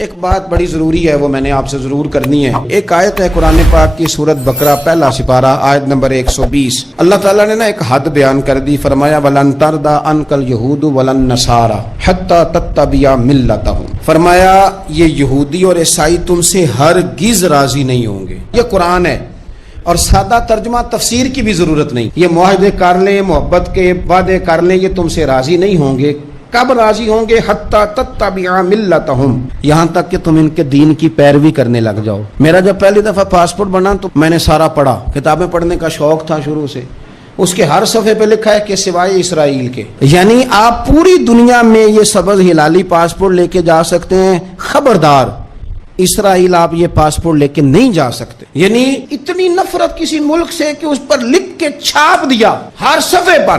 ایک بات بڑی ضروری ہے، وہ میں نے آپ سے ضرور کرنی ہے۔ ایک آیت ہے قرآن پاک کی سورت بقرہ پہلا سپارہ آیت نمبر 120۔ اللہ تعالیٰ نے ایک حد بیان کر دی، فرمایا وَلَن تَرْضَىٰ عَنْكَ الْيَهُودُ وَلَا النَّصَارَىٰ حَتَّىٰ تَتَّبِعَ مِلَّتَهُمْ۔ فرمایا یہ یہودی اور عیسائی تم سے ہرگز راضی نہیں ہوں گے۔ یہ قرآن ہے اور سادہ ترجمہ تفسیر کی بھی ضرورت نہیں۔ یہ معاہدے کر لیں، محبت کے وعدے کر لیں، یہ تم سے راضی نہیں ہوں گے۔ کب راضی ہوں گے؟ حتی تتبع ملتہم، یہاں تک کہ تم ان کے دین کی پیروی کرنے لگ جاؤ۔ میرا جب پہلی دفعہ پاسپورٹ بنا تو میں نے سارا پڑھا، کتابیں پڑھنے کا شوق تھا شروع سے۔ اس کے ہر صفحے پہ لکھا ہے کہ سوائے اسرائیل کے، یعنی آپ پوری دنیا میں یہ سبز ہلالی پاسپورٹ لے کے جا سکتے ہیں، خبردار اسرائیل آپ یہ پاسپورٹ لے کے نہیں جا سکتے۔ یعنی اتنی نفرت کسی ملک سے کہ اس پر لکھ کے چھاپ دیا ہر صفحے پر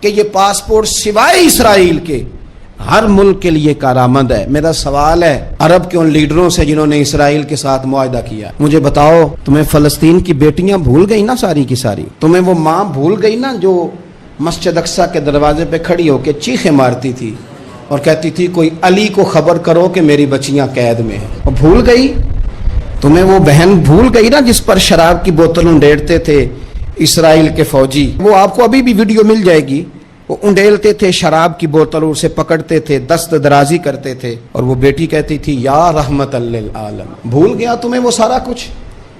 کہ یہ پاسپورٹ سوائے اسرائیل کے ہر ملک کے لیے کارآمد ہے۔ میرا سوال ہے عرب کے ان لیڈروں سے جنہوں نے اسرائیل کے ساتھ معاہدہ کیا، مجھے بتاؤ تمہیں فلسطین کی بیٹیاں بھول گئی نا ساری کی ساری؟ تمہیں وہ ماں بھول گئی نا جو مسجد اقصیٰ کے دروازے پہ کھڑی ہو کے چیخیں مارتی تھی اور کہتی تھی کوئی علی کو خبر کرو کہ میری بچیاں قید میں ہیں؟ اور بھول گئی؟ تمہیں وہ بہن بھول گئی نا جس پر شراب کی بوتل انڈیڑتے تھے اسرائیل کے فوجی؟ وہ آپ کو ابھی بھی ویڈیو مل جائے گی، وہ انڈیلتے تھے شراب کی بوتل، اسے پکڑتے تھے، دست درازی کرتے تھے، اور وہ بیٹی کہتی تھی یا رحمت للعالم۔ بھول گیا تمہیں وہ سارا کچھ؟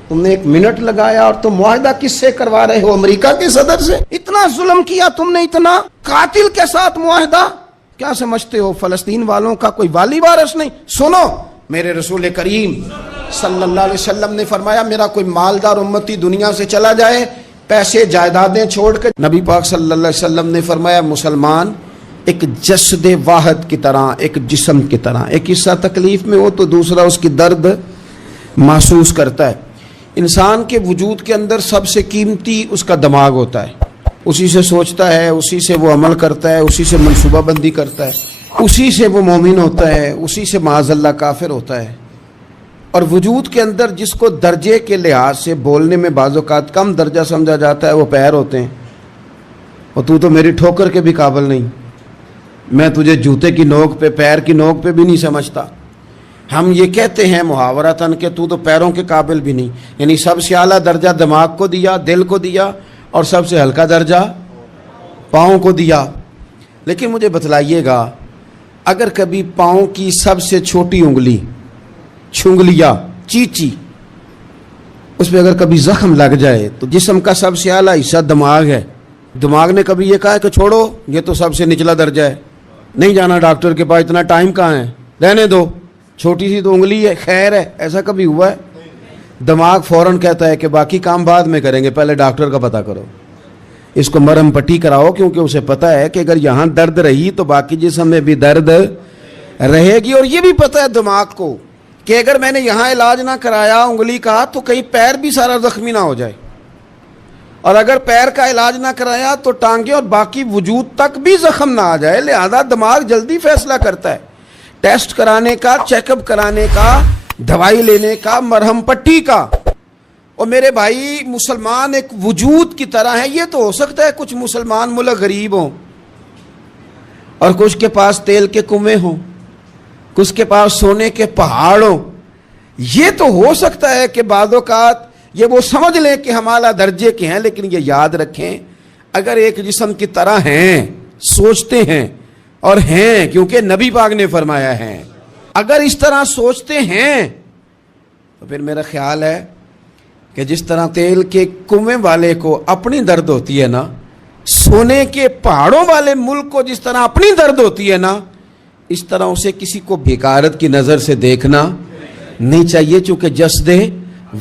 تم نے ایک منٹ لگایا اور تم معاہدہ کس سے کروا رہے ہو؟ امریکہ کے صدر سے؟ اتنا ظلم کیا تم نے، اتنا قاتل کے ساتھ معاہدہ؟ کیا سمجھتے ہو فلسطین والوں کا کوئی والی وارث نہیں؟ سنو، میرے رسول کریم صلی اللہ علیہ وسلم نے فرمایا میرا کوئی مالدار امتی دنیا سے چلا جائے، پیسے جائیدادیں چھوڑ کر، نبی پاک صلی اللہ علیہ وسلم نے فرمایا مسلمان ایک جسد واحد کی طرح، ایک جسم کی طرح، ایک حصہ تکلیف میں ہو تو دوسرا اس کی درد محسوس کرتا ہے۔ انسان کے وجود کے اندر سب سے قیمتی اس کا دماغ ہوتا ہے، اسی سے سوچتا ہے، اسی سے وہ عمل کرتا ہے، اسی سے منصوبہ بندی کرتا ہے، اسی سے وہ مومن ہوتا ہے، اسی سے معاذ اللہ کافر ہوتا ہے۔ اور وجود کے اندر جس کو درجے کے لحاظ سے بولنے میں بعض اوقات کم درجہ سمجھا جاتا ہے وہ پیر ہوتے ہیں۔ اور تو میری ٹھوکر کے بھی قابل نہیں، میں تجھے جوتے کی نوک پہ، پیر کی نوک پہ بھی نہیں سمجھتا۔ ہم یہ کہتے ہیں محاورتاً کہ تو پیروں کے قابل بھی نہیں، یعنی سب سے اعلیٰ درجہ دماغ کو دیا، دل کو دیا، اور سب سے ہلکا درجہ پاؤں کو دیا۔ لیکن مجھے بتلائیے گا اگر کبھی پاؤں کی سب سے چھوٹی انگلی چھنگلیا چیچی اس پہ اگر کبھی زخم لگ جائے تو جسم کا سب سے اعلیٰ حصہ دماغ ہے، دماغ نے کبھی یہ کہا کہ چھوڑو یہ تو سب سے نچلا درجہ ہے، نہیں جانا ڈاکٹر کے پاس، اتنا ٹائم کہاں ہے، رہنے دو، چھوٹی سی تو انگلی ہے، خیر ہے؟ ایسا کبھی ہوا ہے؟ دماغ فوراً کہتا ہے کہ باقی کام بعد میں کریں گے، پہلے ڈاکٹر کا پتہ کرو، اس کو مرہم پٹی کراؤ، کیونکہ اسے پتہ ہے کہ اگر یہاں درد رہی تو باقی جسم میں بھی درد رہے گی۔ اور یہ بھی پتہ ہے دماغ کو کہ اگر میں نے یہاں علاج نہ کرایا انگلی کا تو کہیں پیر بھی سارا زخمی نہ ہو جائے، اور اگر پیر کا علاج نہ کرایا تو ٹانگیں اور باقی وجود تک بھی زخم نہ آ جائے۔ لہذا دماغ جلدی فیصلہ کرتا ہے، ٹیسٹ کرانے کا، چیک اپ کرانے کا، دوائی لینے کا، مرہم پٹی کا۔ اور میرے بھائی مسلمان ایک وجود کی طرح ہے، یہ تو ہو سکتا ہے کچھ مسلمان ملک غریب ہوں اور کچھ کے پاس تیل کے کنویں ہوں، کچھ کے پاس سونے کے پہاڑ ہوں، یہ تو ہو سکتا ہے کہ بعض اوقات یہ وہ سمجھ لیں کہ ہم اعلیٰ درجے کے ہیں، لیکن یہ یاد رکھیں اگر ایک جسم کی طرح ہیں، سوچتے ہیں اور ہیں، کیونکہ نبی پاک نے فرمایا ہے، اگر اس طرح سوچتے ہیں تو پھر میرا خیال ہے کہ جس طرح تیل کے کنویں والے کو اپنی درد ہوتی ہے نا، سونے کے پہاڑوں والے ملک کو جس طرح اپنی درد ہوتی ہے نا، اس طرح اسے کسی کو بیکارت کی نظر سے دیکھنا نہیں چاہیے، چونکہ جسد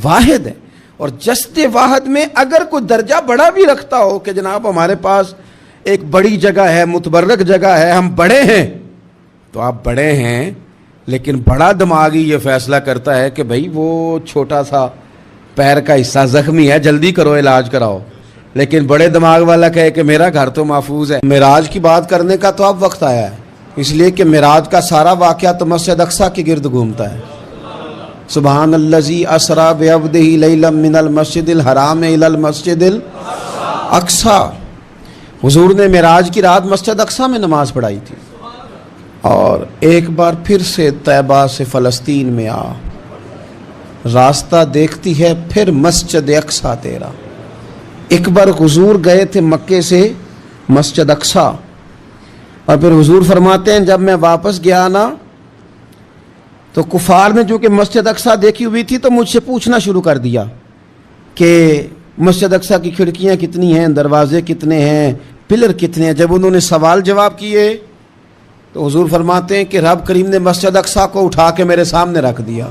واحد ہے۔ اور جسد واحد میں اگر کوئی درجہ بڑا بھی رکھتا ہو کہ جناب ہمارے پاس ایک بڑی جگہ ہے، متبرک جگہ ہے، ہم بڑے ہیں، تو آپ بڑے ہیں، لیکن بڑا دماغ ہی یہ فیصلہ کرتا ہے کہ بھائی وہ چھوٹا سا پیر کا حصہ زخمی ہے، جلدی کرو علاج کراؤ، لیکن بڑے دماغ والا کہے کہ میرا گھر تو محفوظ ہے۔ معراج کی بات کرنے کا تو اب وقت آیا ہے، اس لیے کہ معراج کا سارا واقعہ تو مسجد اقصیٰ کے گرد گھومتا ہے۔ سبحان الذی اسریٰ بعبدہ لیلا من المسجد الحرام الی المسجد الاقصیٰ، حضور نے معراج کی رات مسجد اقصیٰ میں نماز پڑھائی تھی۔ اور ایک بار پھر سے طیبہ سے فلسطین میں آ، راستہ دیکھتی ہے پھر مسجد اقصیٰ تیرا۔ ایک بار حضور گئے تھے مکے سے مسجد اقصیٰ، اور پھر حضور فرماتے ہیں جب میں واپس گیا نا تو کفار نے جو کہ مسجد اقصیٰ دیکھی ہوئی تھی تو مجھ سے پوچھنا شروع کر دیا کہ مسجد اقصیٰ کی کھڑکیاں کتنی ہیں، دروازے کتنے ہیں، پلر کتنے ہیں۔ جب انہوں نے سوال جواب کیے تو حضور فرماتے ہیں کہ رب کریم نے مسجد اقصیٰ کو اٹھا کے میرے سامنے رکھ دیا،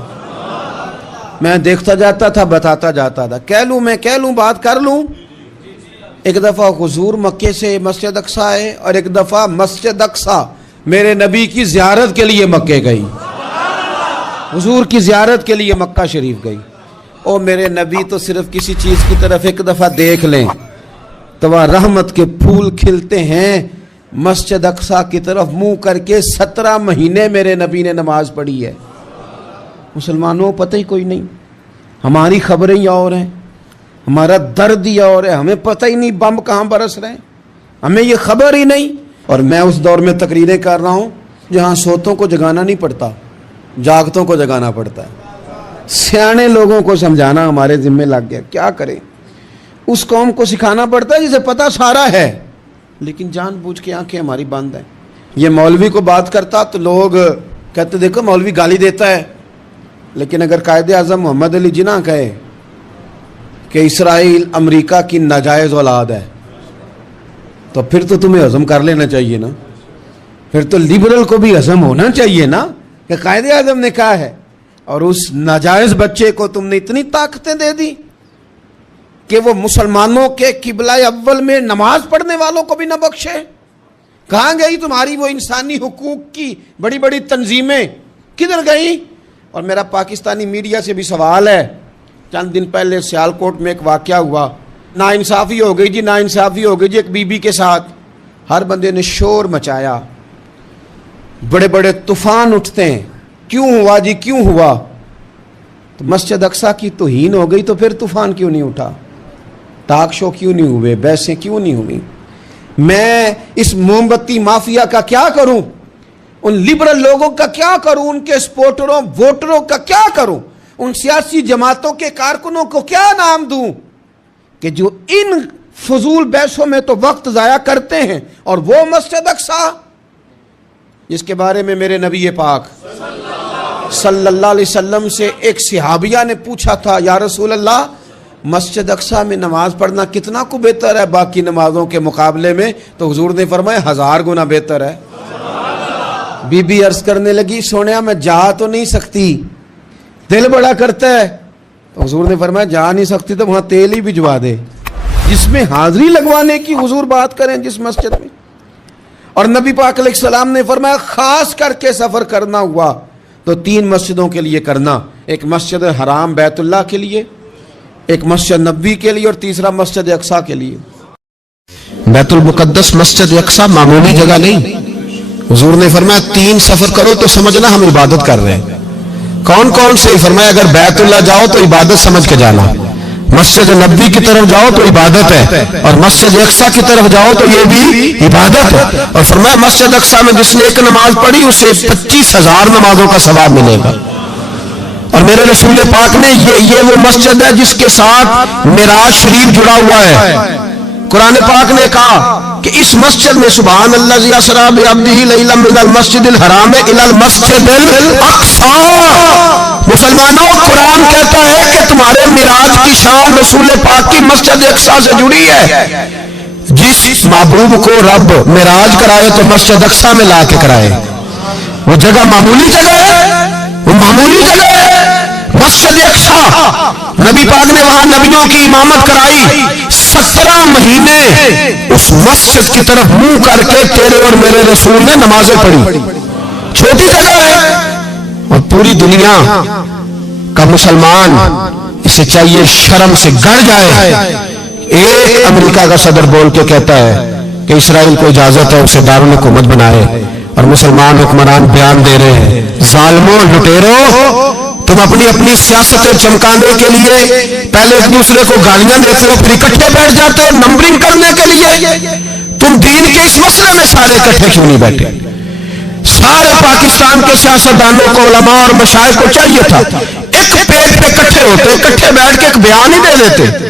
میں دیکھتا جاتا تھا، بتاتا جاتا تھا، کہہ لوں بات کر لوں۔ ایک دفعہ حضور مکے سے مسجد اقصیٰ آئے اور ایک دفعہ مسجد اقصیٰ میرے نبی کی زیارت کے لیے مکے گئی، حضور کی زیارت کے لیے مکہ شریف گئی۔ او میرے نبی تو صرف کسی چیز کی طرف ایک دفعہ دیکھ لیں تو وہ رحمت کے پھول کھلتے ہیں۔ مسجد اقصیٰ کی طرف منہ کر کے 17 مہینے میرے نبی نے نماز پڑھی ہے۔ مسلمانوں پتہ ہی کوئی نہیں، ہماری خبریں ہی اور ہیں، ہمارا درد ہی اور ہے، ہمیں پتہ ہی نہیں بم کہاں برس رہے ہیں، ہمیں یہ خبر ہی نہیں۔ اور میں اس دور میں تقریریں کر رہا ہوں جہاں سوتوں کو جگانا نہیں پڑتا، جاگتوں کو جگانا پڑتا ہے۔ سیانے لوگوں کو سمجھانا ہمارے ذمہ لگ گیا، کیا کریں؟ اس قوم کو سکھانا پڑتا ہے جسے پتہ سارا ہے، لیکن جان بوجھ کے آنکھیں ہماری بند ہیں۔ یہ مولوی کو بات کرتا تو لوگ کہتے دیکھو مولوی گالی دیتا ہے، لیکن اگر قائد اعظم محمد علی جناح کہے کہ اسرائیل امریکہ کی ناجائز اولاد ہے تو پھر تو تمہیں ہضم کر لینا چاہیے نا، پھر تو لبرل کو بھی ہضم ہونا چاہیے نا کہ قائد اعظم نے کہا ہے، اور اس ناجائز بچے کو تم نے اتنی طاقتیں دے دی کہ وہ مسلمانوں کے قبلہ اول میں نماز پڑھنے والوں کو بھی نہ بخشے۔ کہاں گئی تمہاری وہ انسانی حقوق کی بڑی بڑی تنظیمیں، کدھر گئی؟ اور میرا پاکستانی میڈیا سے بھی سوال ہے، چند دن پہلے سیالکوٹ میں ایک واقعہ ہوا، ناانصافی ہو گئی جی، ناانصافی ہو گئی جی ایک بی بی کے ساتھ، ہر بندے نے شور مچایا، بڑے بڑے طوفان اٹھتے ہیں، کیوں ہوا جی کیوں ہوا؟ تو مسجد اقصیٰ کی توہین ہو گئی تو پھر طوفان کیوں نہیں اٹھا؟ ٹاک شو کیوں نہیں ہوئے؟ بحثیں کیوں نہیں ہوئی؟ میں اس موم بتی مافیا کا کیا کروں؟ ان لبرل لوگوں کا کیا کروں؟ ان کے سپورٹروں ووٹروں کا کیا کروں؟ ان سیاسی جماعتوں کے کارکنوں کو کیا نام دوں کہ جو ان فضول بحثوں میں تو وقت ضائع کرتے ہیں، اور وہ مسجد اقصیٰ جس کے بارے میں میرے نبی پاک صلی اللہ علیہ وسلم سے ایک صحابیہ نے پوچھا تھا، یا رسول اللہ مسجد اقصیٰ میں نماز پڑھنا کتنا کو بہتر ہے باقی نمازوں کے مقابلے میں؟ تو حضور نے فرمایا 1000 گنا بہتر ہے۔ بی بی عرض کرنے لگی سونیا میں جا تو نہیں سکتی، دل بڑا کرتا ہے۔ تو حضور نے فرمایا جا نہیں سکتی تو وہاں تیل ہی بھجوا دے، جس میں حاضری لگوانے کی حضور بات کریں جس مسجد میں۔ اور نبی پاک علیہ السلام نے فرمایا خاص کر کے سفر کرنا ہوا تو 3 مسجدوں کے لیے کرنا، ایک مسجد حرام بیت اللہ کے لیے، ایک مسجد نبوی کے لیے، اور تیسرا مسجد اقصیٰ کے لیے۔ بیت المقدس مسجد اقصیٰ معمولی جگہ نہیں، حضور نے فرمایا 3 سفر کرو تو سمجھنا ہم عبادت کر رہے ہیں۔ کون کون سے؟ فرمایا اگر بیت اللہ جاؤ تو عبادت سمجھ کے جانا، مسجد نبوی کی طرف جاؤ تو عبادت ہے، اور مسجد اقصیٰ کی طرف جاؤ تو یہ بھی عبادت ہے۔ اور فرمایا مسجد اقصیٰ میں جس نے ایک نماز پڑھی اسے 25,000 نمازوں کا ثواب ملے گا۔ اور میرے رسول پاک نے یہ وہ مسجد ہے جس کے ساتھ معراج شریف جڑا ہوا ہے۔ قرآن پاک نے کہا کہ اس مسجد میں سبحان اللہ اسریٰ بعبدہ لیلا من المسجد الحرام الی المسجد الاقصیٰ۔ مسلمانوں قرآن کہتا ہے کہ تمہارے معراج کی شان رسول پاک کی مسجد اقصیٰ سے جڑی ہے۔ جس محبوب کو رب معراج کرائے تو مسجد اقصیٰ میں لا کے کرائے۔ وہ جگہ معمولی جگہ ہے، وہ معمولی جگہ ہے مسجد اقصیٰ۔ نبی پاک نے وہاں نبیوں کی امامت کرائی، 17 مہینے اس مسجد کی طرف منہ کر کے تیرے اور میرے رسول نے نمازیں پڑھی۔ چھوٹی جگہ ہے، اور پوری دنیا کا مسلمان اسے چاہیے شرم سے گڑ جائے۔ ایک امریکہ کا صدر بول کے کہتا ہے کہ اسرائیل کو اجازت ہے اسے دارالحکومت بنائے، اور مسلمان حکمران بیان دے رہے ہیں ظالموں لٹیروں تم اپنی سیاستیں چمکانے کے لیے پہلے ایک دوسرے کو گالیاں دیتے ہو، پھر اکٹھے بیٹھ جاتے ہو نمبرنگ کرنے کے لیے۔ تم دین کے اس مسئلے میں سارے اکٹھے کیوں نہیں بیٹھے؟ سارے پاکستان کے سیاستدانوں کو، علماء اور مشائخ کو چاہیے تھا ایک پیج پہ اکٹھے ہوتے، اکٹھے بیٹھ کے ایک بیان ہی دے دیتے،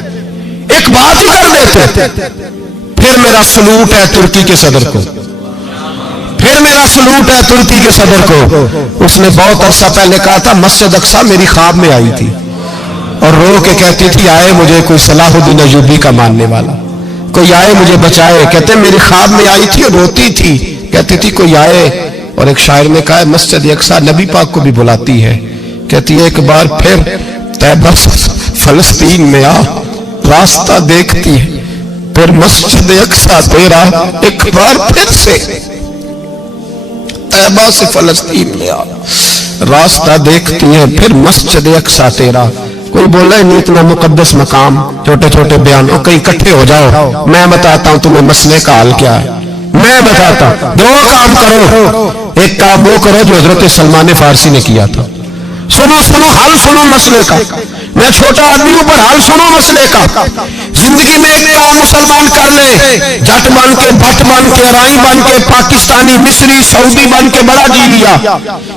ایک بات ہی کر دیتے۔ پھر میرا سلوٹ ہے ترکی کے صدر کو، پھر میرا سلوٹ ہے ترکی کے صدر کو۔ اس نے بہت عرصہ پہلے کہا تھا مسجد اقصی میری خواب میں آئی تھی اور رو کے کہتی تھی آئے مجھے کوئی صلاح الدین ایوبی کا ماننے والا، کوئی آئے مجھے بچائے۔ کہتے میری خواب میں آئی تھی اور روتی تھی، کہتی تھی کوئی آئے۔ اور ایک شاعر نے کہا مسجد اقصی نبی پاک کو بھی بلاتی ہے، کہتی ہے ایک بار پھر طیبہ فلسطین میں آ، راستہ دیکھتی ہے پھر مسجد اقصی تیرا، ایک بار پھر سے طیبہ سے فلسطین میں آ، راستہ دیکھتی ہے پھر مسجد اقصی تیرا۔ کوئی بولا ہے نہیں اتنا مقدس مقام، چھوٹے چھوٹے بیانوں کہیں اکٹھے ہو جاؤ، میں بتاتا ہوں تمہیں مسئلے کا حل کیا ہے، میں بتاتا ہوں۔ دو کام کرو، ایک کام وہ کرو جو حضرت سلمان فارسی نے کیا تھا، سنو حل سنو مسئلے کا۔ میں چھوٹا آدمی ہوں پر حل سنو مسئلے کا۔ زندگی میں ایک کام مسلمان کر لے، جٹ بن کے، بھٹ بن کے، رائی بن کے، پاکستانی، مصری، سعودی بن کے بڑا جی لیا۔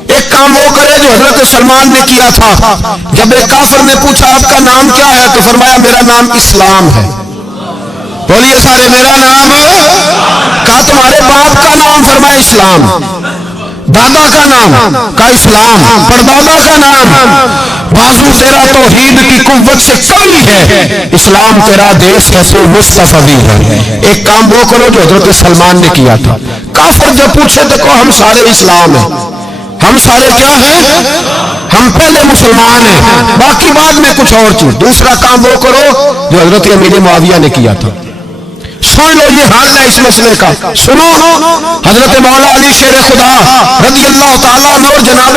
ایک کام وہ کرے جو حضرت سلمان نے کیا تھا۔ جب ایک کافر نے پوچھا آپ کا نام کیا ہے تو فرمایا میرا نام اسلام ہے۔ بولیے سارے میرا نام، کہا تمہارے باپ کا نام، فرمایا اسلام۔ دادا کا نام کا اسلام، پردادا کا نام۔ بازو تیرا توحید کی قوت سے کمی ہے، اسلام تیرا دیش ہے تو مصطفی ہے۔ ایک کام وہ کرو جو حضرت سلمان نے کیا تھا۔ کافر جب پوچھے تو کہو ہم سارے اسلام ہیں، ہم سارے کیا ہیں، ہم پہلے مسلمان ہیں، باقی بعد میں کچھ اور چیز۔ دوسرا کام وہ کرو جو حضرت امیر معاویہ نے کیا تھا۔ سن لو یہ حال ہے اس مسئلے کا، سنو۔ حضرت مولا علی شیر خدا رضی اللہ تعالیٰ عنہ اور جناب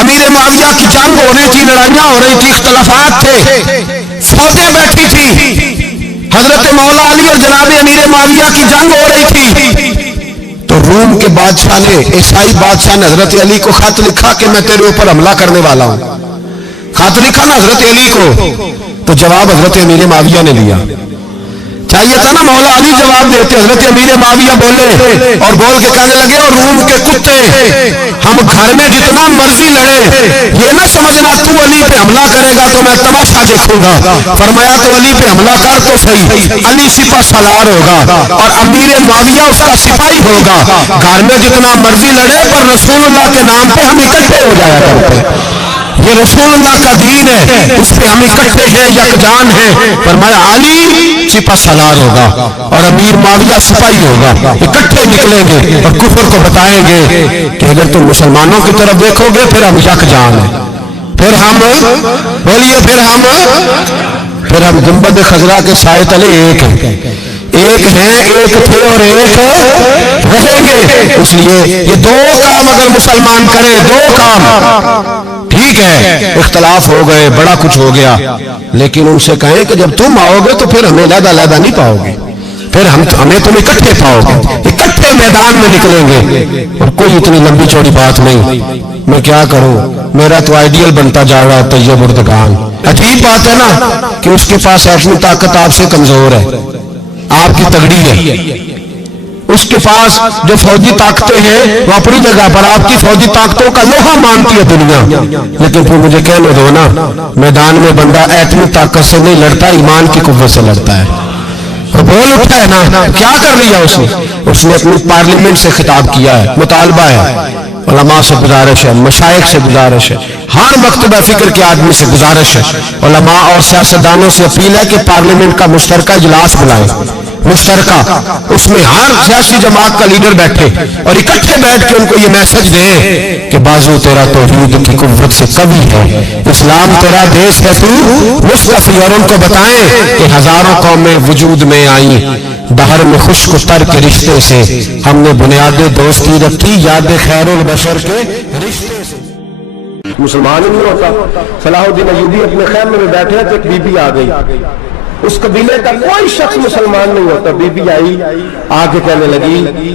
امیر معاویہ کی جنگ ہو رہی تھی، لڑائیاں ہو رہی تھی، اختلافات تھے، فوجیں بیٹھی تھی۔ حضرت مولا علی اور جناب امیر معاویہ کی جنگ ہو رہی تھی تو روم کے بادشاہ نے، عیسائی بادشاہ نے حضرت علی کو خط لکھا کہ میں تیرے اوپر حملہ کرنے والا ہوں۔ خط لکھا نا حضرت علی کو، تو جواب حضرت امیر معاویہ نے لیا۔ چاہیے تھا نا مولا علی جواب دیتے، حضرت امیر معاویہ بولے اور بول کے کہنے لگے اور روم کے کتے، ہم گھر میں جتنا مرضی لڑے، یہ نہ سمجھنا تو علی پہ حملہ کرے گا تو میں تماشا دیکھوں گا۔ فرمایا تو علی پہ حملہ کر تو صحیح، علی سپہ سالار ہوگا اور امیر معاویہ اس کا سپاہی ہوگا۔ گھر میں جتنا مرضی لڑے پر رسول اللہ کے نام پہ ہم اکٹھے ہو جایا کرتے، یہ رسول اللہ کا دین ہے، اس پہ ہم اکٹھے ہیں، یکجان ہیں۔ فرمایا علی سپہ سالار ہوگا اور امیر معاویہ سپاہی ہوگا، اکٹھے نکلیں گے اور کفر کو بتائیں گے کہ اگر تم مسلمانوں کی طرف دیکھو گے پھر ہم یکجان ہیں، پھر ہم بولیے پھر ہم گنبد خضرا کے سائے تلے ایک ہیں، ایک ہیں، ایک تھے اور ایک رہیں گے۔ اس لیے یہ دو کام اگر مسلمان کریں، دو کام، ٹھیک ہے اختلاف ہو گئے، بڑا کچھ ہو گیا، لیکن ان سے کہیں کہ جب تم آؤ گے تو پھر ہمیں علیحدہ علیحدہ نہیں پاؤ گے، پھر ہمیں تم اکٹھے پاؤ گے، اکٹھے میدان میں نکلیں گے۔ اور کوئی اتنی لمبی چوڑی بات نہیں، میں کیا کروں، میرا تو آئیڈیل بنتا جا رہا ہے طیب اردگان۔ عجیب بات ہے نا کہ اس کے پاس ایٹمی طاقت آپ سے کمزور ہے، آپ کی تگڑی ہے، اس کے پاس جو فوجی طاقتیں ہیں وہ اپنی جگہ پر، آپ کی فوجی طاقتوں کا لوہا مانتی ہے دنیا، لیکن پھر مجھے کہنے دو نا، میدان میں بندہ ایٹمی طاقت سے نہیں لڑتا، ایمان کی قوت سے لڑتا ہے۔ اور بول اٹھا ہے نا، کیا کر رہی ہے اس نے اپنی پارلیمنٹ سے خطاب کیا ہے، مطالبہ ہے، علماء سے گزارش ہے، مشائخ سے گزارش ہے، ہر مکتبہ فکر کے آدمی سے گزارش ہے، علماء اور سیاستدانوں سے اپیل ہے کہ پارلیمنٹ کا مشترکہ اجلاس بلائیں، مشترکہ، اس میں ہر سیاسی جماعت کا لیڈر بیٹھے اور اکٹھے بیٹھ کے ان کو یہ میسج دیں کہ بازو تیرا توحید کی قوت سے قوی ہے، اسلام تیرا دیش ہے تو مصطفی، اور ان کو بتائیں کہ ہزاروں قومیں وجود میں آئیں، دہر میں خشک تر کے رشتے سے ہم نے بنیاد دوستی رکھی، یاد خیر البشر کے رشتے سے۔ مسلمان ہی نہیں ہوتا۔ صلاح الدین ایوبی اپنے خیمے میں بیٹھے ہیں تو ایک بی بی آ گئی، اس قبیلے کا کوئی شخص مسلمان نہیں ہوتا، بی بی آئی، آگے کہنے لگی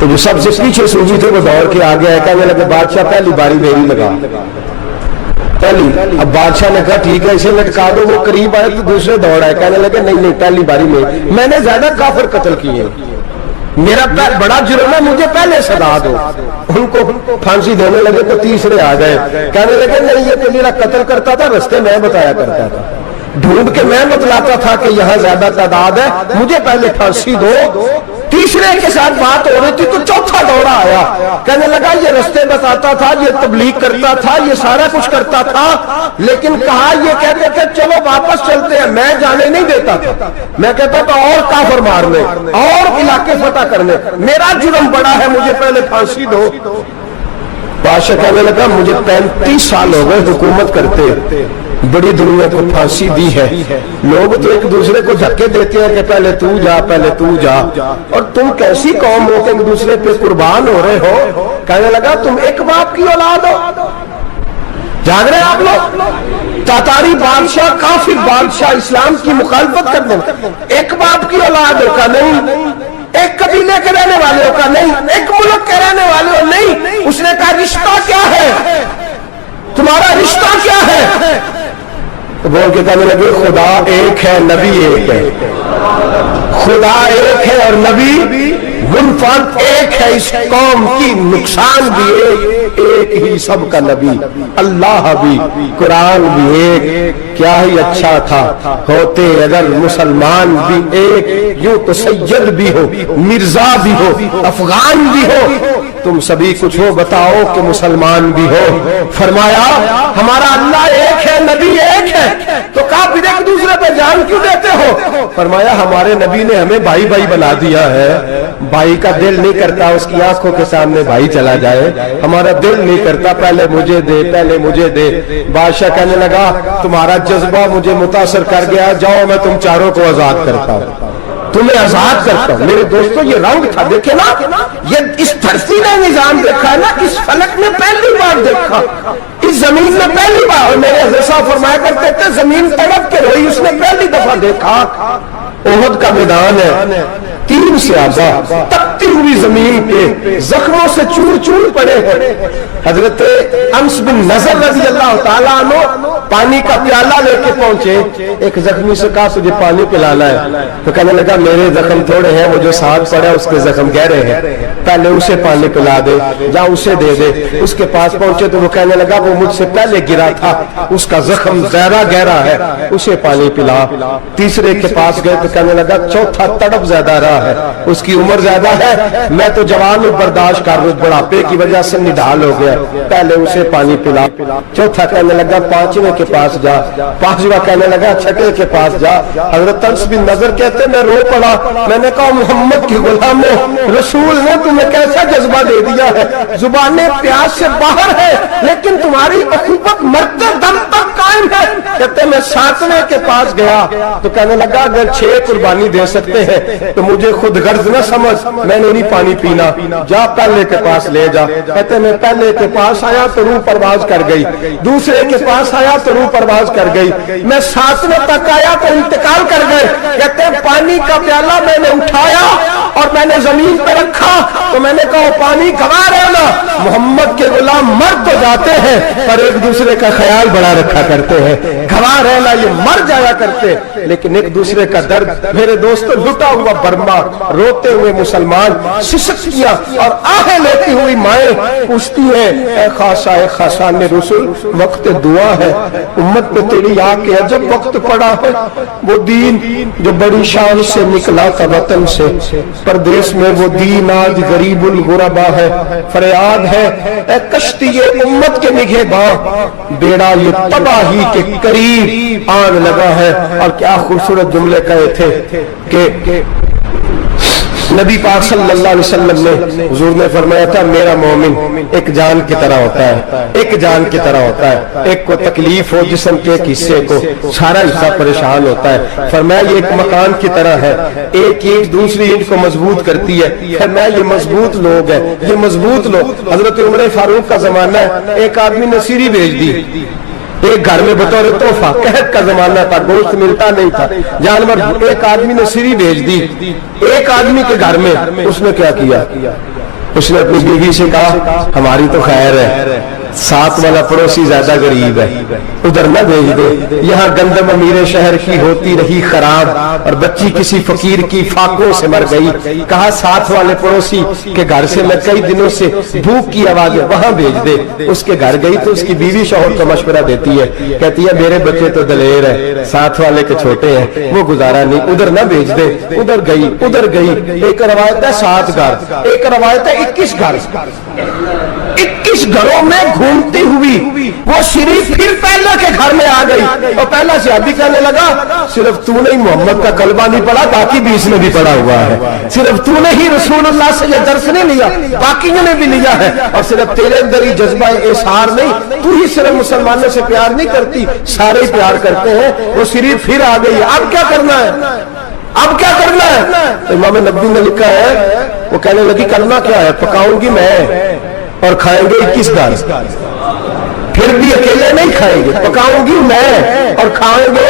تو جو سب سے پیچھے سوجی تھے وہ دوڑ کے آگے آئے، کہنے لگے بادشاہ پہلی باری میری لگا پہلی۔ اب بادشاہ نے کہا ٹھیک ہے اسے لٹکا دو، وہ قریب آئے تو دوسرے دوڑ آئے، کہنے لگے نہیں پہلی باری میں نے زیادہ کافر قتل کیے، میرا بڑا جرم ہے، مجھے پہلے سزا دو۔ ان کو پھانسی دینے لگے تو تیسرے آ گئے، کہنے لگے نہیں یہ تو میرا قتل کرتا تھا، رستے میں بتایا کرتا تھا، ڈھونڈ کے میں بتلاتا تھا کہ یہاں زیادہ تعداد ہے، مجھے پہلے پھانسی دو۔ تیسرے کے ساتھ بات ہو رہی تھی تو چوتھا دوڑا آیا، کہنے لگا یہ رستے بتاتا تھا، یہ تبلیغ کرتا تھا، یہ سارا کچھ کرتا تھا، لیکن کہا یہ کہتے تھے چلو واپس چلتے ہیں، میں جانے نہیں دیتا تھا، میں کہتا تھا اور کافر مارنے اور علاقے فتح کرنے، میرا جرم بڑا ہے، مجھے پہلے پھانسی دو۔ بادشاہ کہنے لگا مجھے 35 سال ہو گئے حکومت کرتے، بڑی دنیا کو پھانسی دی ہے، لوگ تو ایک دوسرے کو دھکے دیتے ہیں کہ پہلے تو جا پہلے تو جا، اور تم کیسی قوم ہو کہ ایک دوسرے پہ قربان ہو رہے ہو۔ کہنے لگا تم ایک باپ کی اولاد ہو، جاگ رہے آپ لوگ، تاتاری بادشاہ کافر بادشاہ اسلام کی مخالفت کر دیں، ایک باپ کی اولاد ہو کا نہیں، ایک قبیلے کے رہنے والے ہو کا نہیں، ایک ملک کے رہنے والے ہو نہیں۔ اس نے کہا رشتہ کیا ہے تمہارا، رشتہ کیا ہے؟ تو بول کے کہنے لگے خدا ایک ہے نبی ایک ہے، خدا ایک ہے اور نبی گنفان ایک ہے، اس قوم کی نقصان بھی ایک ہی سب کا نبی، اللہ بھی قرآن بھی ایک، کیا ہی اچھا تھا ہوتے اگر مسلمان بھی ایک، یوں تو سید بھی ہو مرزا بھی ہو افغان بھی ہو، تم سبھی کچھ ہو بتاؤ کہ مسلمان بھی ہو۔ فرمایا ہمارا اللہ ایک ہے نبی ایک ہے، تو کہا پھر ایک دوسرے پہ جان کیوں دیتے ہو؟ فرمایا ہمارے نبی نے ہمیں بھائی بھائی بنا دیا ہے، بھائی کا دل نہیں کرتا اس کی آنکھوں کے سامنے بھائی چلا جائے، ہمارا دل نہیں کرتا پہلے مجھے دے پہلے مجھے دے۔ بادشاہ کہنے لگا تمہارا جذبہ مجھے متاثر کر گیا، جاؤ میں تم چاروں کو آزاد کرتا ہوں، تمہیں آزاد کرتا ہوں۔ میرے دوستو یہ رنگ تھا، دیکھے نا، یہ اس دھرتی نے نظام دیکھا ہے نا، اس فلک میں پہلی بار دیکھا، اس زمین میں پہلی بار، اور میرے حضرت صاحب فرمایا کرتے تھے زمین تڑپ کے روئی، اس نے پہلی دفعہ دیکھا۔ احد کا میدان ہے، 3 صحابہ تپتی ہوئی زمین پہ زخموں سے چور چور پڑے ہیں، حضرت انس بن نضر رضی اللہ تعالیٰ عنہ پانی کا پیالہ لے کے پہنچے، ایک زخمی سے کہا تجھے پانی پلانا ہے، تو کہنے لگا میرے زخم تھوڑے ہیں، وہ جو ساتھ پڑا اس کے زخم گہرے ہیں، پہلے اسے پانی پلا دے، جا اسے دے دے۔ اس کے پاس پہنچے تو وہ کہنے لگا وہ مجھ سے پہلے گرا تھا، اس کا زخم زیادہ گہرا ہے، اسے پانی پلا۔ تیسرے کے پاس گئے تو کہنے لگا چوتھا تڑپ زیادہ رہا ہے، اس کی عمر زیادہ ہے، میں تو جوان ہوں برداشت کر رہا ہوں، بڑھاپے کی وجہ سے نڈھال ہو گیا، پہلے اسے پانی پلا۔ چوتھا کہنے لگا 5ویں کے پاس جا، 5واں کہنے لگا 6 کے پاس جا۔ حضرت انس بن نضر کہتے میں رو پڑا، میں نے کہا محمد کے غلاموں، رسول نے تمہیں کیسا جذبہ دے دیا ہے، زبانیں پیاس سے باہر ہے لیکن تمہاری اخوت مرتے دم تک قائم ہے۔ کہتے میں 7ویں کے پاس گیا تو کہنے لگا اگر 6 قربانی دے سکتے ہیں تو مجھے خود غرض نہ سمجھ، میں نے نہیں پانی پینا، جا پہلے کے پاس لے جا۔ کہتے میں پہلے کے پاس آیا تو روح پرواز کر گئی، دوسرے کے پاس آیا تو روح پرواز کر گئی، میں 7ویں تک آیا تو انتقال کر گئے۔ کہتے ہیں پانی کا پیالہ میں نے اٹھایا اور میں نے زمین پہ رکھا تو میں نے کہا پانی گوا رہنا، محمد کے غلام مر تو جاتے ہیں پر ایک دوسرے کا خیال بڑا رکھا کرتے ہیں، گوا رہنا یہ مر جایا کرتے لیکن ایک دوسرے کا درد۔ میرے دوستو لٹا ہوا برما، روتے ہوئے مسلمان، سسکیاں اور آہیں لیتی ہوئی مائیں پوچھتی ہیں اے خاصا اے خاصان رسول وقت دعا ہے، امت پہ تیری آ کے عجب وقت پڑا ہے، وہ دین جو بڑی شان سے نکلا تھا وطن سے، پردیس میں وہ دین آج غریب الغربا ہے، فریاد ہے اے کشتی امت کے نگہباں، بیڑا یہ تباہی کے قریب آن لگا ہے۔ اور کیا خوبصورت جملے کہے تھے کہ نبی پاک صلی اللہ علیہ وسلم نے حضور نے فرمایا تھا میرا مومن ایک جان کی طرح ہوتا ہے، ایک جان کی طرح ہوتا ہے، ایک کو تکلیف ہو جسم کے ایک حصے کو سارا حصہ پریشان ہوتا ہے، فرمایا یہ ایک مکان کی طرح ہے، ایک اینٹ دوسری اینٹ کو مضبوط کرتی ہے، فرمایا یہ مضبوط لوگ ہیں، یہ مضبوط لوگ۔ حضرت عمر فاروق کا زمانہ ہے، ایک آدمی نے سیری بھیج دی ایک گھر میں بطور تحفہ، قحط کا زمانہ تھا، گوشت ملتا نہیں تھا، جانور، ایک آدمی نے سری بھیج دی ایک آدمی کے گھر میں، اس نے کیا کیا اس نے اپنی بیوی سے کہا ہماری تو خیر ہے، ساتھ والا پڑوسی زیادہ غریب ہے، ادھر نہ بھیج دے، یہاں گندم امیر شہر کی ہوتی رہی خراب اور بچی کسی فقیر کی فاقوں سے مر گئی، کہا ساتھ والے پڑوسی کے گھر سے میں کئی دنوں سے بھوک کی آواز ہے وہاں بھیج دے۔ اس کے گھر گئی تو اس کی بیوی شوہر کو مشورہ دیتی ہے، کہتی ہے میرے بچے تو دلیر ہے، ساتھ والے کے چھوٹے ہیں، وہ گزارا نہیں، ادھر نہ بھیج دے۔ ادھر گئی، ایک روایت ہے 7 گھر، ایک روایت ہے 21 گھر، 21 گھروں میں گھومتی ہوئی وہ شریف پھر پہلا کے گھر میں آ گئی اور پہلا شادی کرنے لگا، صرف تو نے محمد کا کلمہ نہیں پڑھا، باقی بھی اس میں بھی پڑھا ہوا ہے، صرف تو نے ہی رسول اللہ سے یہ درس نہیں لیا، باقیوں نے بھی لیا ہے، اور صرف تیرے اندر ہی جذبہ اظہار نہیں، تو ہی صرف مسلمانوں سے پیار نہیں کرتی، سارے پیار کرتے ہیں۔ وہ شریف پھر آ گئی، اب کیا کرنا ہے، اب کیا کرنا ہے؟ امام نبوی نے لکھا ہے، وہ کہنے لگی کرنا کیا ہے، پکاؤں گی میں اور کھائیں گے 21 گھر، پھر بھی اکیلے نہیں کھائیں گے، پکاؤں گی میں اور کھائیں گے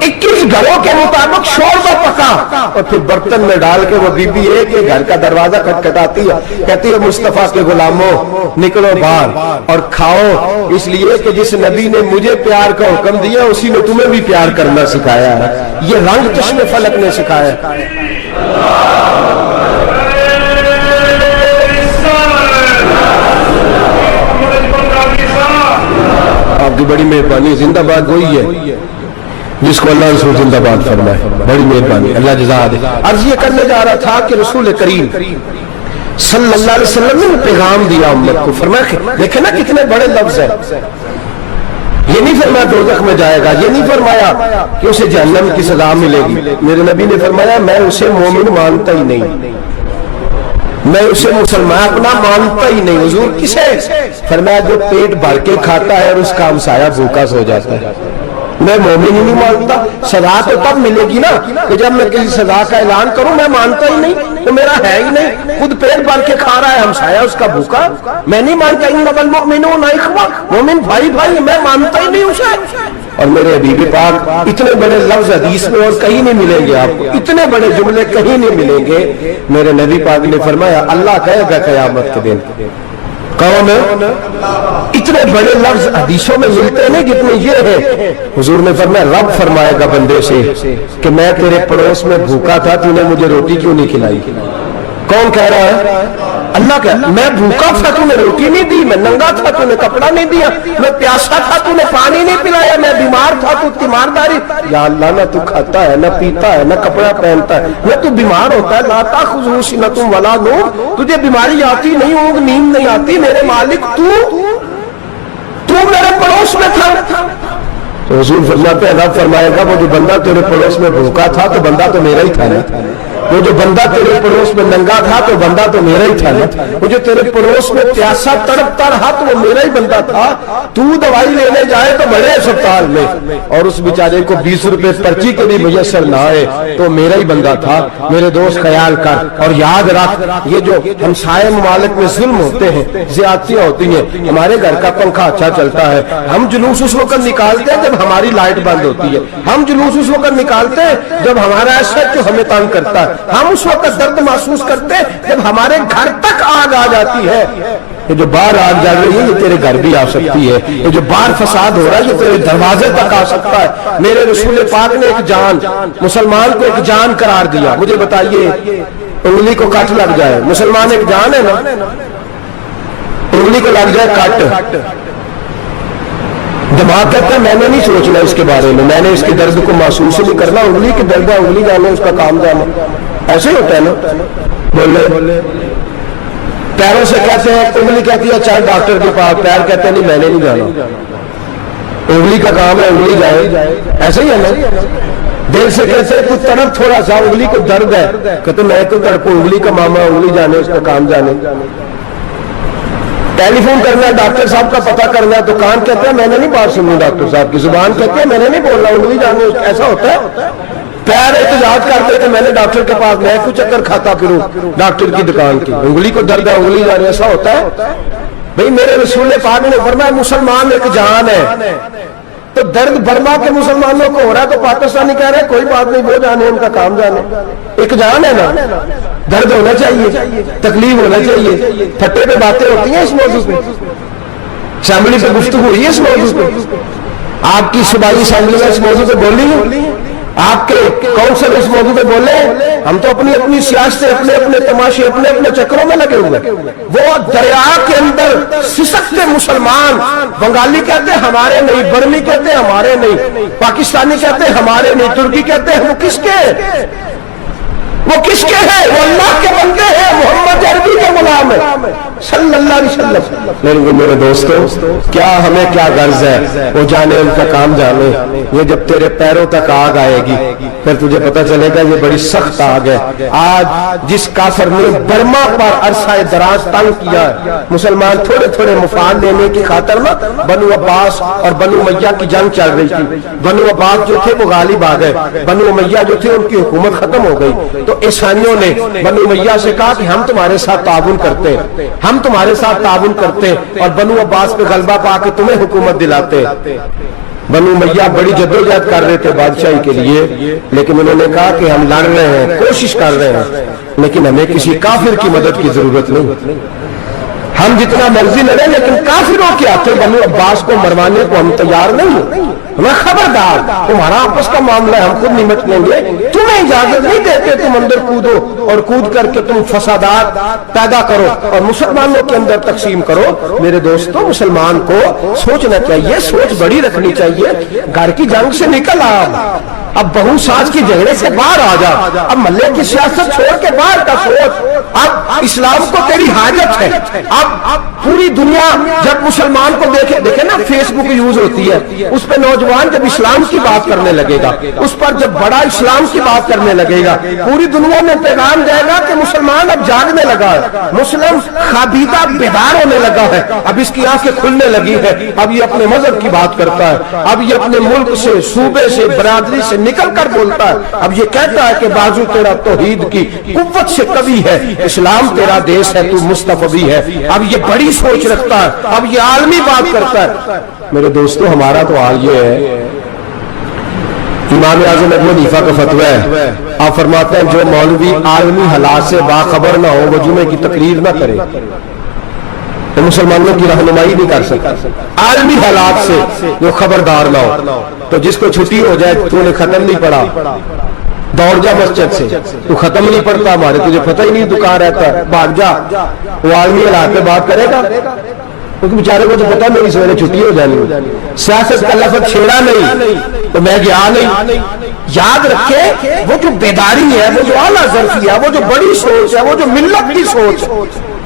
21 گھروں کے مطابق شوربہ پکا، اور پھر برتن میں ڈال کے وہ بی بی ایک ایک گھر کا دروازہ کھٹکھٹاتی ہے، کہتی ہے مصطفیٰ کے غلاموں نکلو باہر اور کھاؤ، اس لیے کہ جس نبی نے مجھے پیار کا حکم دیا اسی نے تمہیں بھی پیار کرنا سکھایا ہے، یہ رنگ چشم فلک نے سکھایا ہے۔ آپ کی بڑی مہربانی، زندہ باد وہی ہے جس کو اللہ رسول زندہ باد فرمائے، بڑی مہربانی، اللہ جزا دے۔ عرض یہ کرنے جا رہا تھا کہ رسول کریم صلی اللہ علیہ وسلم نے پیغام دیا امت کو، فرمایا دیکھیں نا کتنے بڑے لفظ ہیں، یہ نہیں فرمایا دوزخ میں جائے گا، یہ نہیں فرمایا کہ اسے جہنم کی سزا ملے گی، میرے نبی نے فرمایا میں اسے مومن مانتا ہی نہیں، میں اسے مسلمان اپنا مانتا ہی نہیں۔ حضور کسے؟ فرمایا جو پیٹ بھر کے کھاتا ہے اور اس کا ہمسایہ بھوکا سو جاتا ہے، میں مومن ہی نہیں مانتا۔ سزا تو تب ملے گی نا کہ جب میں کسی سزا کا اعلان کروں، میں مانتا ہی نہیں تو میرا ہے ہی نہیں، خود پیٹ بھر کے کھا رہا ہے، ہمسایہ اس کا بھوکا، میں نہیں مانتا۔ انما المؤمنون اخوہ، مومن بھائی بھائی، میں مانتا ہی نہیں اسے۔ اور میرے حبیب پاک اتنے بڑے لفظ حدیث میں اور کہیں نہیں ملیں گے، آپ کو اتنے بڑے جملے کہیں نہیں ملیں گے۔ میرے نبی پاک نے فرمایا اللہ کہے گا قیامت کے دن، کون اتنے بڑے لفظ حدیثوں میں ملتے نہیں جتنے یہ ہے۔ حضور نے فرمایا رب فرمائے گا بندے سے کہ میں تیرے پڑوس میں بھوکا تھا، تو نے مجھے روٹی کیوں نہیں کھلائی؟ کون کہہ رہا ہے؟ اللہ کہہ، میں بھوکا تھا تو نے روٹی نہیں دی، میں ننگا تھا تو نے کپڑا نہیں دیا، میں پیاسا تھا تو نے پانی نہیں پلایا، میں بیمار تھا تو تیمارداری۔ یا اللہ نہ تو کھاتا ہے، نہ پیتا ہے، نہ کپڑا پہنتا ہے، نہ تو بیمار ہوتا ہے، لا تاخذہ سنۃ ولا نوم، تجھے بیماری آتی نہیں، اونگ نیند نہیں آتی، میرے مالک تو میرے پڑوس میں تھا۔ تو حضور فرماتے ہیں رب فرمائے گا وہ جو بندہ تیرے پڑوس میں بھوکا تھا تو بندہ تو میرا ہی تھا نا، وہ جو بندہ تیرے پڑوس میں ننگا تھا تو بندہ تو میرا ہی تھا نا، وہ جو تیرے پڑوس میں پیاسا تڑپتا رہا تو وہ میرا ہی بندہ تھا۔ تو دوائی لینے جائے تو بڑے اسپتال میں اور اس بیچارے کو 20 روپے پرچی کے بھی میسر نہ آئے تو میرا ہی بندہ تھا۔ میرے دوست خیال کر اور یاد رکھ، یہ جو ہمسائے ممالک میں ظلم ہوتے ہیں، زیادتیاں ہوتی ہیں، ہمارے گھر کا پنکھا اچھا چلتا ہے، ہم جلوس اس وقت نکالتے ہیں جب ہماری لائٹ بند ہوتی ہے، ہم جلوس اس وقت نکالتے ہیں جب ہمارا ایسا جو ہمیں تنگ کرتا ہے، ہم اس وقت درد محسوس کرتے ہیں جب ہمارے گھر تک آگ آ جاتی ہے۔ یہ جو باہر آگ جل رہی ہے یہ تیرے گھر بھی آ سکتی ہے، یہ جو باہر فساد ہو رہا ہے یہ تیرے دروازے تک آ سکتا ہے۔ میرے رسول پاک نے ایک جان، مسلمان کو ایک جان قرار دیا۔ مجھے بتائیے انگلی کو کٹ لگ جائے، مسلمان ایک جان ہے نا، انگلی کو لگ جائے کٹ، دماغ کہتا ہے میں نے نہیں سوچنا اس کے بارے میں اس کے درد کو محسوس نہیں کرنا، انگلی کے درد ہے، انگلی جانا اس کا کام جانا، ایسے ہی ہوتا ہے نا۔ بولے پیروں سے کہتے ہیں، انگلی کہتی ہے چاہے ڈاکٹر کے پاس، پیر کہتے ہیں نہیں میں نے نہیں جانا، انگلی کا کام ہے انگلی جائے، ایسے ہی ہے نا۔ دل سے کہتے ہیں کچھ طرف تھوڑا سا انگلی کو درد ہے، کہتے میں تو تڑپوں، انگلی کا ماما انگلی جانے اس کا کام جانے۔ ٹیلی فون کرنا ہے ڈاکٹر صاحب کا پتہ کرنا ہے تو کان کہتے ہیں میں نے نہیں بات سنی ڈاکٹر صاحب کی، زبان کہتے ہیں میں نے نہیں بولنا، انگلی جانے ایسا ہوتا ہے۔ پیر احتجاج کرتے کہ میں نے ڈاکٹر کے پاس میں کچھ چکر کھاتا پھروں ڈاکٹر کی دکان کی، انگلی کو درد ہے انگلی جانے، ایسا ہوتا ہے بھئی؟ میرے رسول پاک نے فرمایا مسلمان ایک جان ہے، تو درد برما کے مسلمانوں کو ہو رہا ہے تو پاکستانی کہہ رہے ہیں کوئی بات نہیں وہ جانے ان کا کام جانے، ایک جان ہے نا۔ درد ہونا چاہیے, تکلیف ہونا چاہیے. پھٹے پہ باتیں ہوتی ہیں اس موضوع پہ, اسمبلی پہ گفتگو ہوئی ہے اس موضوع پہ, آپ کی صوبائی اسمبلی میں اس موضوع پہ بولی ہے, آپ کے کونسل اس موضوع پہ بولے. ہم تو اپنی اپنی سیاست, اپنے اپنے تماشے, اپنے اپنے چکروں میں لگے ہوئے. وہ دریا کے اندر سسکتے مسلمان, بنگالی کہتے ہیں ہمارے نہیں, برمی کہتے ہیں ہمارے نہیں, پاکستانی کہتے ہیں ہمارے نہیں, ترکی کہتے ہیں وہ کس کے ہیں, وہ کس کے ہیں؟ وہ اللہ کے بندے ہیں, محمد عربی کے غلام ہیں صلی اللہ علیہ وسلم. میرے دوستو, کیا ہمیں کیا غرض ہے, وہ جانے ان کا کام جانے. یہ جب تیرے پیروں تک آگ آئے گی پھر تجھے پتہ چلے گا یہ بڑی سخت آگ ہے. آج جس کافر نے برما پر عرصہ دراز تنگ کیا ہے, مسلمان تھوڑے تھوڑے مفاد لینے کی خاطر نا, بنو عباس اور بنو امیہ کی جنگ چل رہی تھی. بنو عباس جو تھے وہ غالب آ گئے, بنو امیہ جو تھے ان کی حکومت ختم ہو گئی. تو عیسائیوں نے بنو امیہ سے کہا کہ ہم تمہارے ساتھ تعاون کرتے, ہم تمہارے ساتھ تعاون کرتے اور بنو عباس پہ غلبہ پا کے تمہیں حکومت دلاتے. بنو امیہ بڑی جدوجہد کر رہے تھے بادشاہی کے لیے, لیکن انہوں نے کہا کہ ہم لڑ رہے ہیں, کوشش کر رہے ہیں, لیکن ہمیں کسی کافر کی مدد کی ضرورت نہیں. ہم جتنا مرضی لڑیں لیکن کافروں کے ہاتھوں بنو عباس کو مروانے کو ہم تیار نہیں ہیں. ہمیں خبردار, تمہارا آپس کا معاملہ ہے, ہم خود نمٹ لیں گے, تمہیں اجازت نہیں دیتے تم اندر کودو اور کود کر کے تم فسادات پیدا کرو اور مسلمانوں کے اندر تقسیم کرو. میرے دوستو, مسلمان کو سوچنا چاہیے, سوچ بڑی رکھنی چاہیے. گھر کی جنگ سے نکل آ, اب بہو ساز کی جھگڑے سے باہر آ جا, اب محلے کی سیاست چھوڑ کے باہر کا سوچ. اب اسلام کو تیری حاجت ہے. اب پوری دنیا جب مسلمان کو دیکھے نا, فیس بک یوز ہوتی ہے, اس پہ نوجوان جب اسلام کی بات کرنے لگے گا, اس پر جب بڑا اسلام کی بات کرنے لگے گا, پوری دنیا میں پیغام جائے گا کہ مسلمان اب جاگنے لگا ہے, مسلم خوابیدہ بیدار ہونے لگا ہے, اب اس کی آنکھیں کھلنے لگی ہے, اب یہ اپنے مذہب کی بات کرتا ہے, اب یہ اپنے ملک سے, صوبے سے, برادری سے نکل کر بولتا ہے. اب یہ کہتا ہے کہ بازو تیرا توحید کی قوت سے قوی ہے, اسلام تیرا دیش ہے, تو مصطفی ہے. اب یہ بڑی سوچ رکھتا ہے, اب یہ عالمی بات کرتا ہے. میرے دوستو, ہمارا تو حال یہ ہے, امام اعظم ابو حنیفہ کا فتویٰ ہے, آپ فرماتے ہیں جو مولوی عالمی حالات سے باخبر نہ ہو وہ جمعے کی تقریر نہ کرے, وہ مسلمانوں کی رہنمائی نہیں کر سکتا. عالمی حالات سے وہ خبردار نہ ہو. تو جس کو چھٹی ہو جائے, تو نے ختم نہیں پڑھا, دوڑ جا مسجد سے, تو ختم نہیں پڑتا ہمارے, تجھے پتہ ہی نہیں تو کہاں رہتا ہے, بھاگ جا. وہ عالمی حالات پہ بات کرے گا, کیونکہ بیچارے کو تو پتا میری سویرے چھٹی ہو جانی. سیاست کا لفظ چھیڑا نہیں تو میں گیا نہیں. یاد رکھے, وہ جو بیداری ہے, وہ جو اعلیٰ ظرفی ہے, وہ جو بڑی سوچ ہے, وہ جو ملت کی سوچ,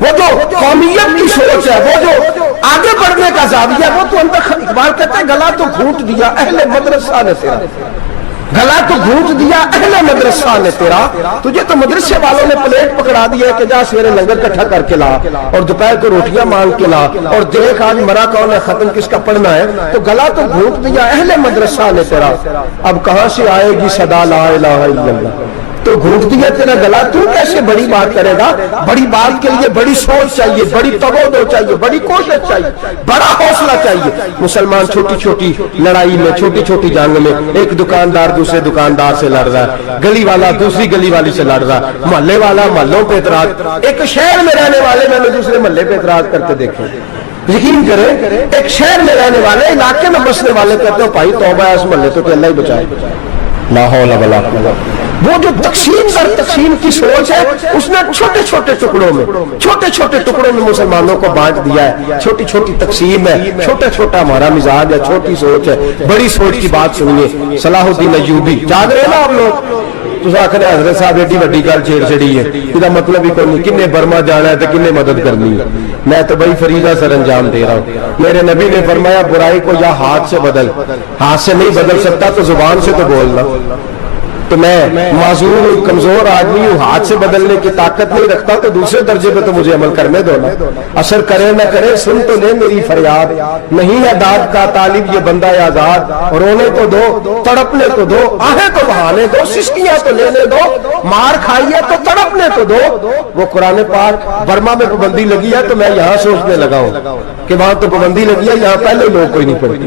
وہ جو قومیت کی سوچ ہے, وہ جو آگے بڑھنے کا زاویہ ہے, وہ تو اندر. اقبال کہتا ہے گلا تو گھونٹ دیا اہل مدرسہ نے تیرا, گلا تو گھونٹ دیا اہل مدرسہ نے تیرا. تجھے تو مدرسے والوں نے پلیٹ پکڑا دیا کہ جا سویرے لنگر کٹھا کر کے لا اور دوپہر کو روٹیاں مانگ کے لا, اور دیکھ آج مرا کون ہے, ختم کس کا پڑھنا ہے. تو گلا تو گھونٹ دیا اہل مدرسہ نے تیرا, اب کہاں سے آئے گی صدا لا الہ الا اللہ. تو گھونٹ دیا تیرا گلا, تو کیسے بڑی بات کرے گا. بڑی بات کے لیے بڑی سوچ چاہیے, بڑی تگودو چاہیے, بڑی کوشش چاہیے, بڑا حوصلہ چاہیے. مسلمان چھوٹی چھوٹی لڑائی میں, چھوٹی چھوٹی جنگ میں, ایک دکاندار دوسرے دکاندار سے لڑ رہا ہے, گلی والا دوسری گلی والی سے لڑ رہا ہے, محلے والا محلوں پہ اعتراض. ایک شہر میں رہنے والے میں نے دوسرے محلے پہ اعتراض کرتے دیکھے. یقین کریں, ایک شہر میں رہنے والے, علاقے میں بسنے والے کہتے ہیں بھائی توبہ ہے اس محلے تو کہ اللہ ہی بچائے. لا حول ولا قوت. وہ جو تقسیم در تقسیم کی سوچ ہے, اس نے چھوٹے چھوٹے ٹکڑوں میں مسلمانوں کو بانٹ دیا ہے. چھوٹی چھوٹی تقسیم ہے, چھوٹا چھوٹا ہمارا مزاج ہے, چھوٹی سوچ ہے. بڑی سوچ کی بات سنیے. صلاح الدین ایوبی, یاد رہے نا آپ لوگ, تو آخر حضرت صاحب ایڈی وڈی گل چھیڑ چڑی ہے, یہ مطلب ہی کوئی نہیں, کنے برما جانا ہے تو کنے مدد کرنی ہے. میں تو بڑی فریضہ سر انجام دے رہا ہوں. میرے نبی نے فرمایا برائی کو یا ہاتھ سے بدل, ہاتھ سے نہیں بدل سکتا تو زبان سے تو بولنا. تو میں معذور ہوں, کمزور آدمی ہوں, ہاتھ سے بدلنے کی طاقت نہیں رکھتا, تو دوسرے درجے پہ تو مجھے عمل کرنے دو نا. اثر کرے نہ کرے, سن تو لے میری فریاد, نہیں ہے داد کا طالب یہ بندہ آزاد. رونے تو دو, تڑپنے تو دو, آہیں تو بہانے دو, سسکیاں تو لینے دو, مار کھائیے تو تڑپنے تو دو. وہ قرآن پاک, برما میں پابندی لگی ہے تو میں یہاں سوچنے لگا ہوں کہ وہاں تو پابندی لگی ہے, یہاں پہلے لوگ کوئی نہیں پڑھتی.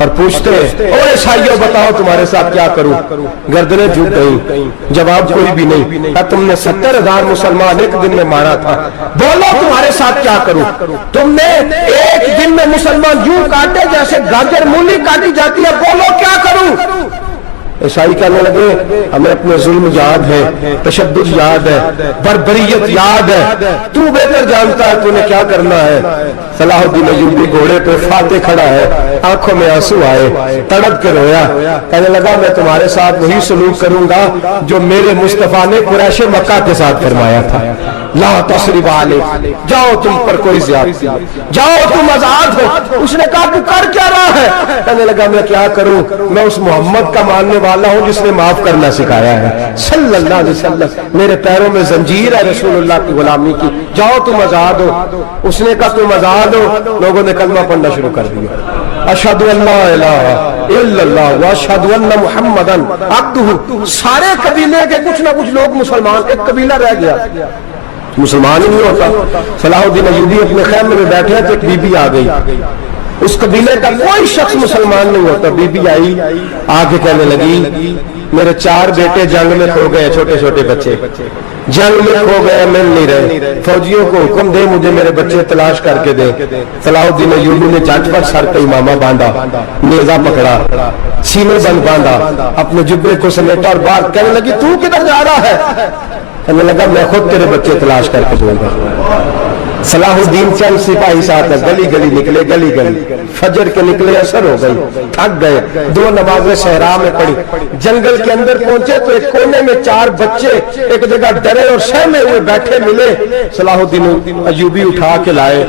اور پوچھتے ہیں اور عیسائیوں بتاؤ تمہارے ساتھ کیا کروں؟ گردنیں جھک گئی، جواب کوئی بھی نہیں۔ تم نے 70,000 مسلمان ایک دن میں مارا تھا، بولو تمہارے ساتھ کیا کروں؟ تم نے ایک دن میں مسلمان یوں کاٹے جیسے گاجر مولی کاٹی جاتی ہے، بولو کیا کروں؟ عیسائی کہنے لگے ہمیں اپنے ظلم یاد ہے، تشدد یاد ہے، بربریت یاد ہے، تو بہتر جانتا ہے تو نے کیا کرنا ہے۔ صلاح الدین ایوبی گھوڑے پہ فاتح کھڑا ہے، آنکھوں میں آنسو آئے، تڑپ کے رویا، کہنے لگا میں تمہارے ساتھ وہی سلوک کروں گا جو میرے مصطفیٰ نے قریش مکہ کے ساتھ فرمایا تھا، لا تثریب علیکم، جاؤ تم پر کوئی زیادتی، جاؤ تم آزاد ہو۔ اس نے کہا تو کر کیا رہا ہے؟ کہنے لگا میں کیا کروں، میں اس محمد کا ماننے والا ہوں جس نے معاف کرنا سکھایا ہے صلی اللہ علیہ وسلم، میرے پیروں میں زنجیر ہے رسول اللہ کی غلامی کی، جاؤ تم آزاد ہو۔ اس نے کہا تم آزاد ہو، لوگوں نے کلمہ پڑھنا شروع کر دیا، اشہد ان لا الہ الا اللہ واشہد ان محمدن عبدہ۔ سارے قبیلے کے کچھ نہ کچھ لوگ مسلمان، ایک قبیلہ رہ گیا مسلمان ہی نہیں ہوتا۔ صلاح الدین ایوبی اپنے خیمے میں بیٹھے ہیں تو ایک بی بی آ گئی، اس قبیلے کا کوئی شخص مسلمان نہیں ہوتا۔ بی بی آئی، آگے کہنے لگی میرے 4 بیٹے جنگ میں کھو گئے، چھوٹے چھوٹے بچے جنگ میں کھو گئے، مل نہیں رہے، فوجیوں کو حکم دے مجھے میرے بچے تلاش کر کے دے۔ صلاح الدین ایوبی نے جٹ پر سر پہ امامہ باندھا، نیزہ پکڑا، سینے بند باندھا، اپنے جبے کو سمیٹا اور بات کہنے لگی تو کدھر جا رہا ہے؟ کہنے لگا میں خود تیرے بچے تلاش کر کے دوں گا۔ صلاح الدین چند سپاہی ساتھ گلی گلی نکلے، گلی گلی فجر کے نکلے، اثر ہو گئی، تھک گئے، 2 نمازیں صحرا میں پڑھی، جنگل کے اندر پہنچے تو ایک کونے میں 4 بچے ایک جگہ ڈرے اور سہمے ہوئے بیٹھے ملے۔ صلاح الدین ایوبی اٹھا کے لائے،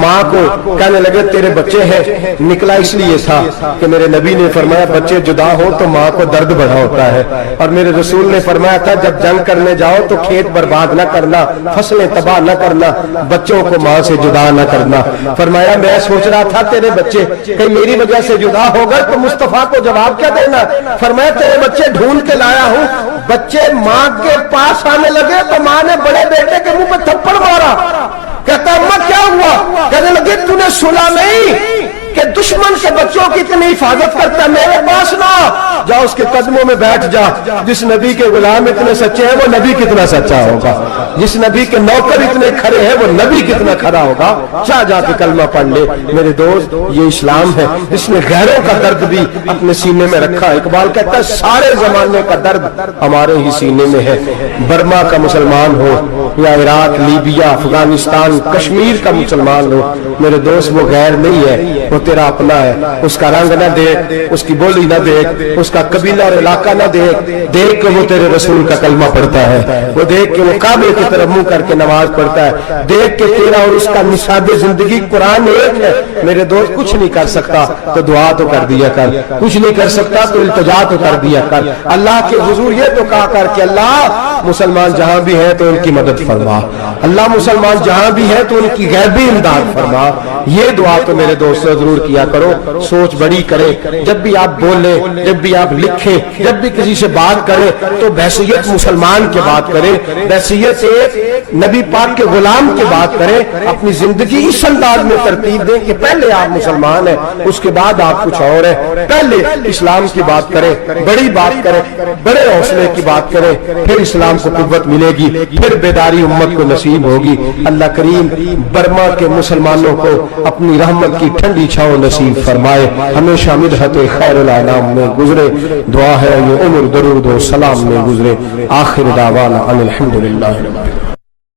ماں کو کہنے لگے تیرے بچے ہیں، نکلا اس لیے تھا کہ میرے نبی نے فرمایا بچے جدا ہو تو ماں کو درد بڑا ہوتا ہے، اور میرے رسول نے فرمایا تھا جب جنگ کرنے جاؤ تو کھیت برباد نہ کرنا، فصلیں تباہ نہ کرنا، بچوں کو ماں سے جدا نہ کرنا۔ فرمایا میں سوچ رہا تھا تیرے بچے کہ میری وجہ سے جدا ہو گئے تو مصطفیٰ کو جواب کیا دینا؟ فرمایا تیرے بچے ڈھونڈ کے لایا ہوں۔ بچے ماں کے پاس آنے لگے تو ماں نے بڑے بیٹے کے منہ پہ تھپڑ مارا، کہتا اماں کیا ہوا؟ کہنے لگے تو نے سنا نہیں کہ دشمن کے بچوں کی اتنی حفاظت کرتا ہے، میرے پاس نہ جا، اس کے قدموں میں بیٹھ جا۔ جس نبی کے غلام اتنے سچے ہیں وہ نبی کتنا سچا ہوگا، جس نبی کے نوکر اتنے کھڑے ہیں وہ نبی کتنا کھڑا ہوگا، جا کے کلمہ پڑھ لے۔ میرے دوست یہ اسلام ہے جس نے غیروں کا درد بھی اپنے سینے میں رکھا۔ اقبال کہتا ہے سارے زمانے کا درد ہمارے ہی سینے میں ہے، برما کا مسلمان ہو یا عراق، لیبیا، افغانستان، کشمیر کا مسلمان ہو، میرے دوست وہ غیر نہیں ہے، وہ تیرا اپنا ہے۔ اس کا رنگ نہ دیکھ، اس کی بولی نہ دیکھ، اس کا قبیلہ اور علاقہ نہ دیکھ، دیکھ کہ وہ تیرے رسول کا کلمہ پڑھتا ہے، وہ دیکھ کہ وہ کعبے کی طرف منہ کر کے نماز پڑھتا ہے، دیکھ کہ تیرا اور اس کا نصاب زندگی قرآن ایک ہے۔ میرے دوست کچھ نہیں کر سکتا تو دعا تو کر دیا کر، کچھ نہیں کر سکتا تو التجا تو کر دیا کر، اللہ کے حضور یہ تو کہا کر کہ اللہ مسلمان جہاں بھی ہیں تو ان کی مدد فرما، اللہ مسلمان جہاں بھی ہیں تو ان کی غیبی امداد فرما۔ یہ دعا تو میرے دوست ضرور کیا کرو، سوچ بڑی کرے، جب بھی آپ بولیں، جب بھی آپ لکھیں، جب بھی کسی سے بات کریں تو بحثیت مسلمان کے بات کریں، بحثیت ایک نبی پاک کے غلام کے بات کریں، اپنی زندگی اس انداز میں ترتیب دیں کہ پہلے آپ مسلمان ہیں، اس کے بعد آپ کچھ اور ہیں، پہلے اسلام کی بات کریں، بڑی بات کریں، بڑے حوصلے کی بات کریں، پھر اسلام کو قوت ملے گی، پھر بیداری امت کو نصیب ہوگی۔ اللہ کریم برما کے مسلمانوں کو اپنی رحمت کی ٹھنڈی چھاؤں نصیب فرمائے، ہمیشہ مدحت خیر الانام میں گزرے، دعا ہے یہ عمر درود و سلام میں گزرے۔ آخر دعوانا ان الحمدللہ رب العالمین۔